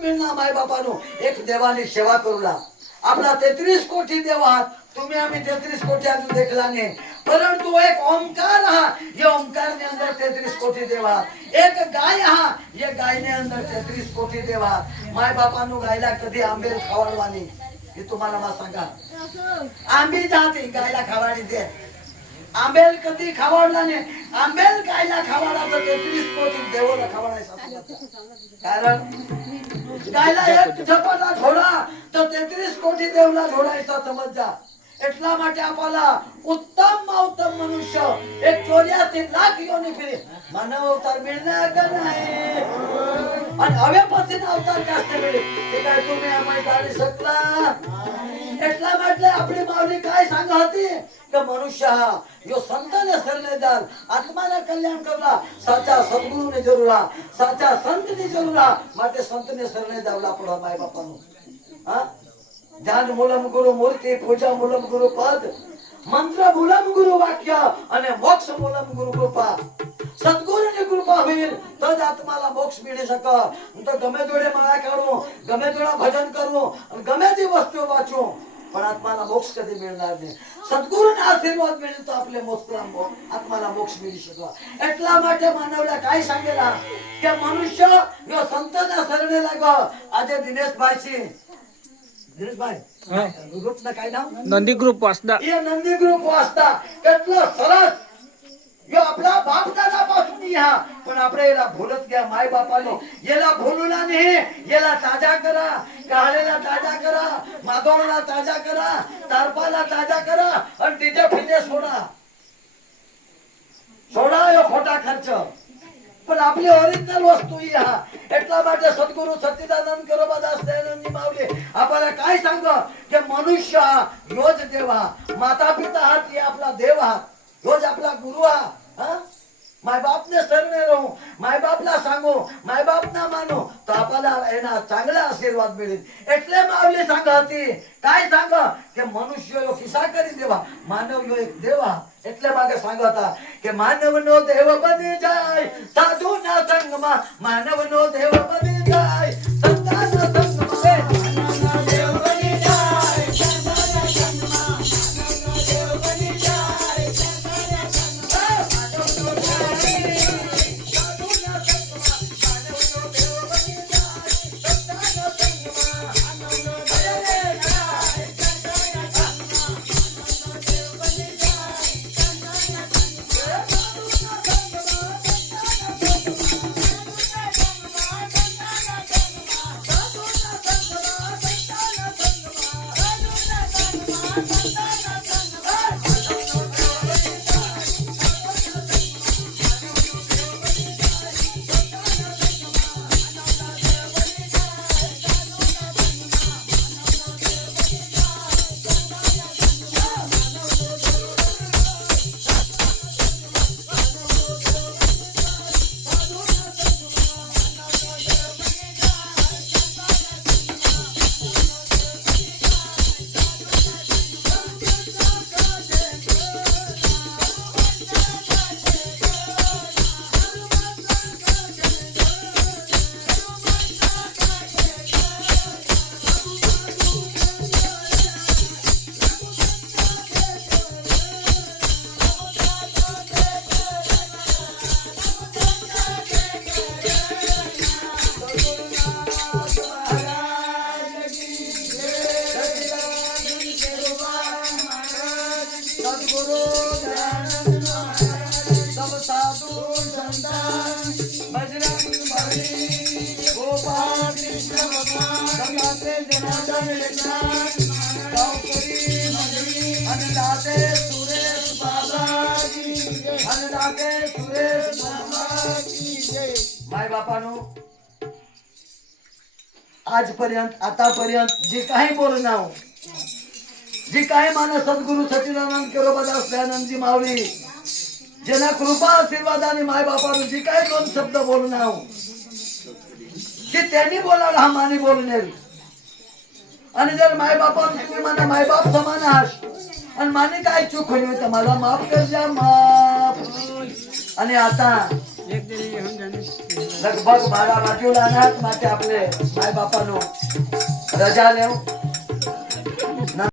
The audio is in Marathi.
मिळणार माय बापानो. एक देवाने सेवा करूला आपला तेहतीस कोटी देव आहात. तुम्ही आम्ही तेहतीस कोटी अजून देखला नाही परंतु एक ओंकार हा ये ओंकार ने अंदर तेहतीस कोटी देव आहात. एक गाय हा ये गाय ने अंदर तेहतीस कोटी देव आहात. माय बापानो गायला कधी आंबेल खावडवानी हे तुम्हाला मला सांगा. आंबी जाते गायला खावाडी दे आंबेल कधी खावाडला नाही आंबेल कायला खावाडाचं तेहतीस कोटी देवला खावाडायचा कारण गायला एक झपाटा घोडा तर तेहतीस कोटी देवला घोडायचा समज जा એટલા માટે આપવાલા ઉત્તમમાં ઉત્તમ મનુષ્ય એક ચોર્યાસી લાખ યોની ફેરી માનવ અવતાર મિળના ગણાય અને હવે પછી અવતાર કાસ્તે મળે તે કાય તમે આમાં જાણી શકલા એટલા માટે આપણી માવલી કાય સાંગ હતી મનુષ્ય જો અને મોક્ષ મૂલમ ગુરુ કૃપા સદગુરુની કૃપા હોય તો જ આત્માના મોક્ષ મળી શકે હું તો ગમે જોડે માળા કાઢું ગમે જોડે ભજન કરું ગમે તે વસ્તુ વાંચું परमात्माला मोक्ष कधी मिळणार नाही. सद्गुरु आशीर्वाद मिळेल तो आपले मोक्षला आत्माला मोक्ष मिळू शकतो एटला माझ्या मानवला काय सांगेला? की मनुष्य यो संत ना सरणे लाग. आज दिनेश भाई दिनेश भाई हां. ग्रुप ना काय नाव? नंदी ग्रुप वास्ता ये नंदी ग्रुप वाचता. कतलो सरस यो आपला बाप दादा पासून हा पण आपण याला भोलत घ्या माय बापाने याला भोलूला नाही याला ताजा करा. काळेला ताजा करा. माधवला ताजा करा. तारपाला ताजा करा. आणि तिथे फिजे सोडा. सोडा यो खोटा खर्च. पण आपली ओरिजिनल वस्तू ही हा. एटला માટે સદગુરુ સચ્ચિદાનંદ ગરબાદાસ દયાનંદજી માવલે આપણને કાંઈ સાંગો કે મનુષ્ય યોજ દેવા માતા પિતા હાથ એ आपला દેવ હાથ રોજ આપણા ગુરુ હા? માય બાપને શરણે રહો, માય બાપના સાંગો, માય બાપના માનો, તો આપણા એના ચાંગલા આશીર્વાદ મળે એટલે માવલી સાંગ હતી. કાંઈ સાંગ? કે મનુષ્યો ખિસ્સા કરી દેવા માનવીઓ એક દેવા. એટલે માગે સાંગ હતા કે માનવનો દેવ બની જાય, સાધુના સંગમાં માનવનો દેવ બની જાય. Thank you. माय बापानो आजपर्यंत आतापर्यंत जे काही बोलून आहो जी काही मान सद्गुरु सचिदानंद केरोबादास दयानंदजी मावली ज्यांना कृपा आशीर्वाद आणि माय बापानं जे काही दोन शब्द बोलून आहो ते त्यांनी बोलावलं हा माने बोलून અને જયારે માય બાપા તમે મને માય બાપ સમાન હશ. અને મને કાંઈ ચૂક હોય તમારા માફ કરજે માફ અને આતા લગભગ મારા બાજુલાના માટે આપણે માય બાપાનો રજા લેવું.